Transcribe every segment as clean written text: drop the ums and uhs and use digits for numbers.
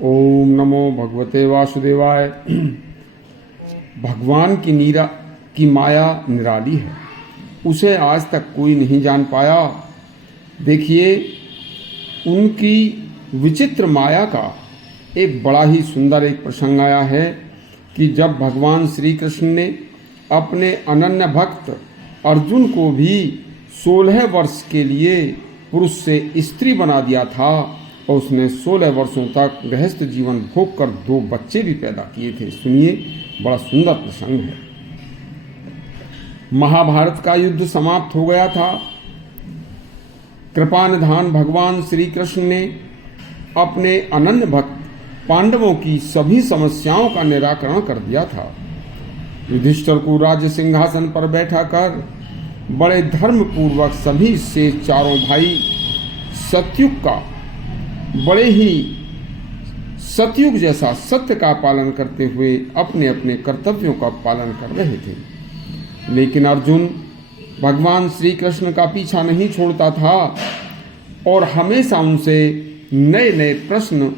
ओम नमो भगवते वासुदेवाय। भगवान की माया निराली है, उसे आज तक कोई नहीं जान पाया। देखिए, उनकी विचित्र माया का एक बड़ा ही सुंदर एक प्रसंग आया है कि जब भगवान श्री कृष्ण ने अपने अनन्य भक्त अर्जुन को भी 16 वर्ष के लिए पुरुष से स्त्री बना दिया था और उसने 16 वर्षों तक गृहस्थ जीवन भोग कर 2 बच्चे भी पैदा किए थे। सुनिए, बड़ा सुंदर प्रसंग है। महाभारत का युद्ध समाप्त हो गया था। कृपा निधान भगवान श्री कृष्ण ने अपने अनन्य भक्त पांडवों की सभी समस्याओं का निराकरण कर दिया था। युधिष्ठिर को राज्य सिंहासन पर बैठा कर बड़े धर्म पूर्वक सभी से चारों भाई सतयुग का बड़े ही सतयुग जैसा सत्य का पालन करते हुए अपने अपने कर्तव्यों का पालन कर रहे थे। लेकिन अर्जुन भगवान श्री कृष्ण का पीछा नहीं छोड़ता था और हमेशा उनसे नए नए प्रश्न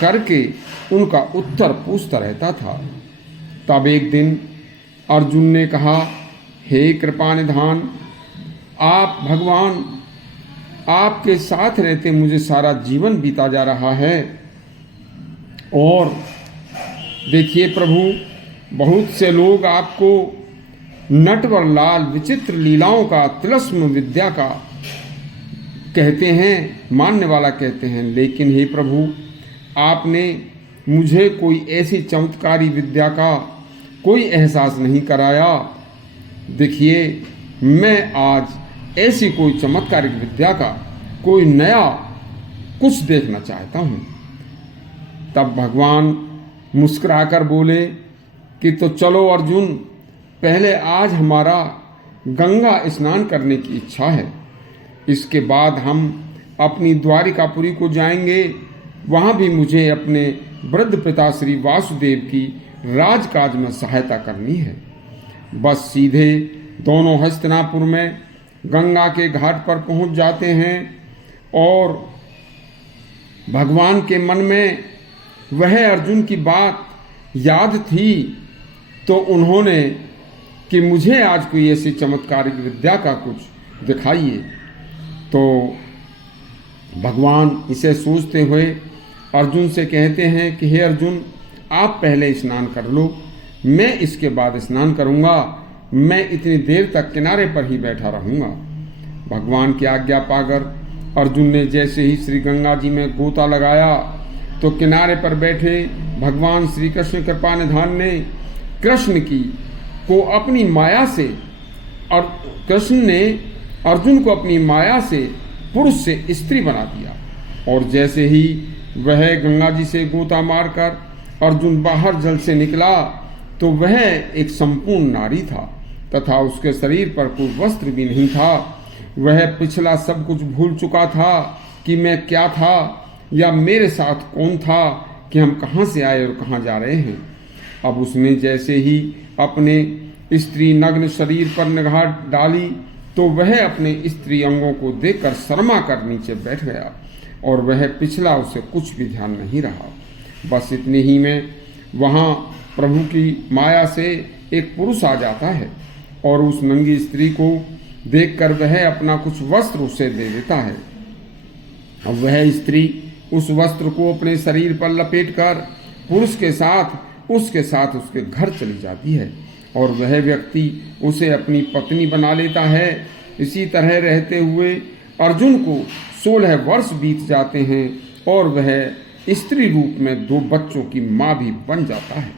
करके उनका उत्तर पूछता रहता था। तब एक दिन अर्जुन ने कहा, हे कृपा निधान, आप भगवान, आपके साथ रहते मुझे सारा जीवन बीता जा रहा है और देखिए प्रभु, बहुत से लोग आपको नटवर लाल विचित्र लीलाओं का तिलस्म विद्या का कहते हैं, मानने वाला कहते हैं, लेकिन हे प्रभु, आपने मुझे कोई ऐसी चमत्कारी विद्या का कोई एहसास नहीं कराया। देखिए, मैं आज ऐसी कोई चमत्कारिक विद्या का कोई नया कुछ देखना चाहता हूँ। तब भगवान मुस्कुराकर बोले कि तो चलो अर्जुन, पहले आज हमारा गंगा स्नान करने की इच्छा है, इसके बाद हम अपनी द्वारिकापुरी को जाएंगे। वहाँ भी मुझे अपने वृद्ध पिता श्री वासुदेव की राजकाज में सहायता करनी है। बस सीधे दोनों हस्तिनापुर में गंगा के घाट पर पहुंच जाते हैं और भगवान के मन में वह अर्जुन की बात याद थी, तो उन्होंने कि मुझे आज कोई ऐसी चमत्कारिक विद्या का कुछ दिखाइए। तो भगवान इसे सोचते हुए अर्जुन से कहते हैं कि हे अर्जुन, आप पहले स्नान कर लो, मैं इसके बाद स्नान करूंगा। मैं इतनी देर तक किनारे पर ही बैठा रहूंगा। भगवान की आज्ञा पाकर अर्जुन ने जैसे ही श्री गंगा जी में गोता लगाया तो किनारे पर बैठे भगवान श्री कृष्ण कृपा निधान ने कृष्ण को अपनी माया से और कृष्ण ने अर्जुन को अपनी माया से पुरुष से स्त्री बना दिया। और जैसे ही वह गंगा जी से गोता मारकर अर्जुन बाहर जल से निकला तो वह एक संपूर्ण नारी था तथा उसके शरीर पर कोई वस्त्र भी नहीं था। वह पिछला सब कुछ भूल चुका था कि मैं क्या था या मेरे साथ कौन था, कि हम कहाँ से आए और कहाँ जा रहे हैं। अब उसने जैसे ही अपने स्त्री नग्न शरीर पर निगाह डाली तो वह अपने स्त्री अंगों को देखकर शर्मा कर नीचे बैठ गया और वह पिछला उसे कुछ भी ध्यान नहीं रहा। बस इतने ही में वहाँ प्रभु की माया से एक पुरुष आ जाता है और उस नंगी स्त्री को देखकर वह अपना कुछ वस्त्र उसे दे देता है। अब वह स्त्री उस वस्त्र को अपने शरीर पर लपेटकर पुरुष के साथ उसके घर चली जाती है और वह व्यक्ति उसे अपनी पत्नी बना लेता है। इसी तरह रहते हुए अर्जुन को 16 वर्ष बीत जाते हैं और वह स्त्री रूप में 2 बच्चों की माँ भी बन जाता है।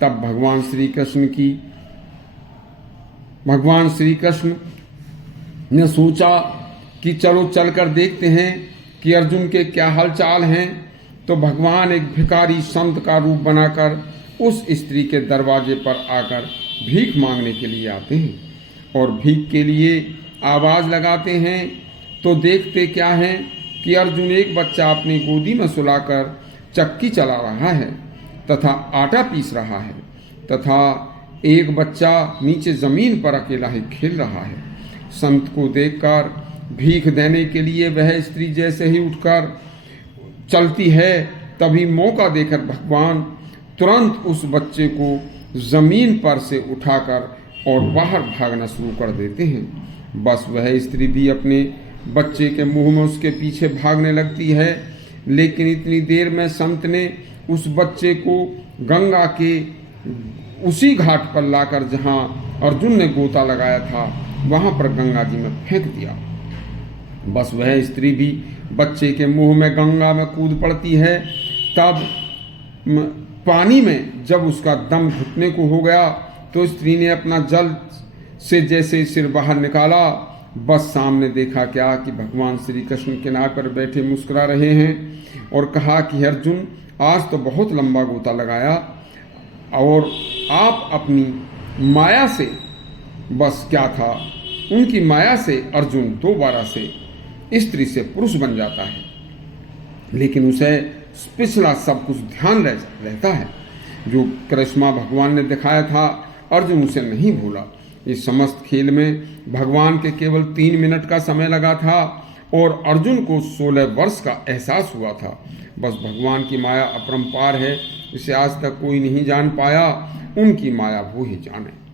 तब भगवान श्री कृष्ण ने सोचा कि चलो चलकर देखते हैं कि अर्जुन के क्या हालचाल हैं। तो भगवान एक भिखारी संत का रूप बनाकर उस स्त्री के दरवाजे पर आकर भीख मांगने के लिए आते हैं और भीख के लिए आवाज लगाते हैं। तो देखते क्या है कि अर्जुन एक बच्चा अपनी गोदी में सुलाकर चक्की चला रहा है तथा आटा पीस रहा है तथा एक बच्चा नीचे जमीन पर अकेला ही खेल रहा है। संत को देखकर भीख देने के लिए वह स्त्री जैसे ही उठकर चलती है तभी मौका देकर भगवान तुरंत उस बच्चे को जमीन पर से उठाकर और बाहर भागना शुरू कर देते हैं। बस वह स्त्री भी अपने बच्चे के मुंह में उसके पीछे भागने लगती है, लेकिन इतनी देर में संत ने उस बच्चे को गंगा के उसी घाट पर लाकर जहां अर्जुन ने गोता लगाया था वहां पर गंगा जी में फेंक दिया। बस वह स्त्री भी बच्चे के मुंह में गंगा में कूद पड़ती है। तब पानी में जब उसका दम घुटने को हो गया तो स्त्री ने अपना जल से जैसे सिर बाहर निकाला, बस सामने देखा क्या कि भगवान श्री कृष्ण किनारे पर बैठे मुस्कुरा रहे हैं और कहा कि अर्जुन, आज तो बहुत लंबा गोता लगाया और आप अपनी माया से, बस क्या था, उनकी माया से अर्जुन दोबारा से स्त्री से पुरुष बन जाता है, लेकिन उसे पिछला सब कुछ ध्यान रहता है। जो करिश्मा भगवान ने दिखाया था अर्जुन उसे नहीं भूला। इस समस्त खेल में भगवान के केवल 3 मिनट का समय लगा था और अर्जुन को 16 वर्ष का एहसास हुआ था। बस भगवान की माया अपरंपार है, इसे आज तक कोई नहीं जान पाया, उनकी माया वो ही जाने।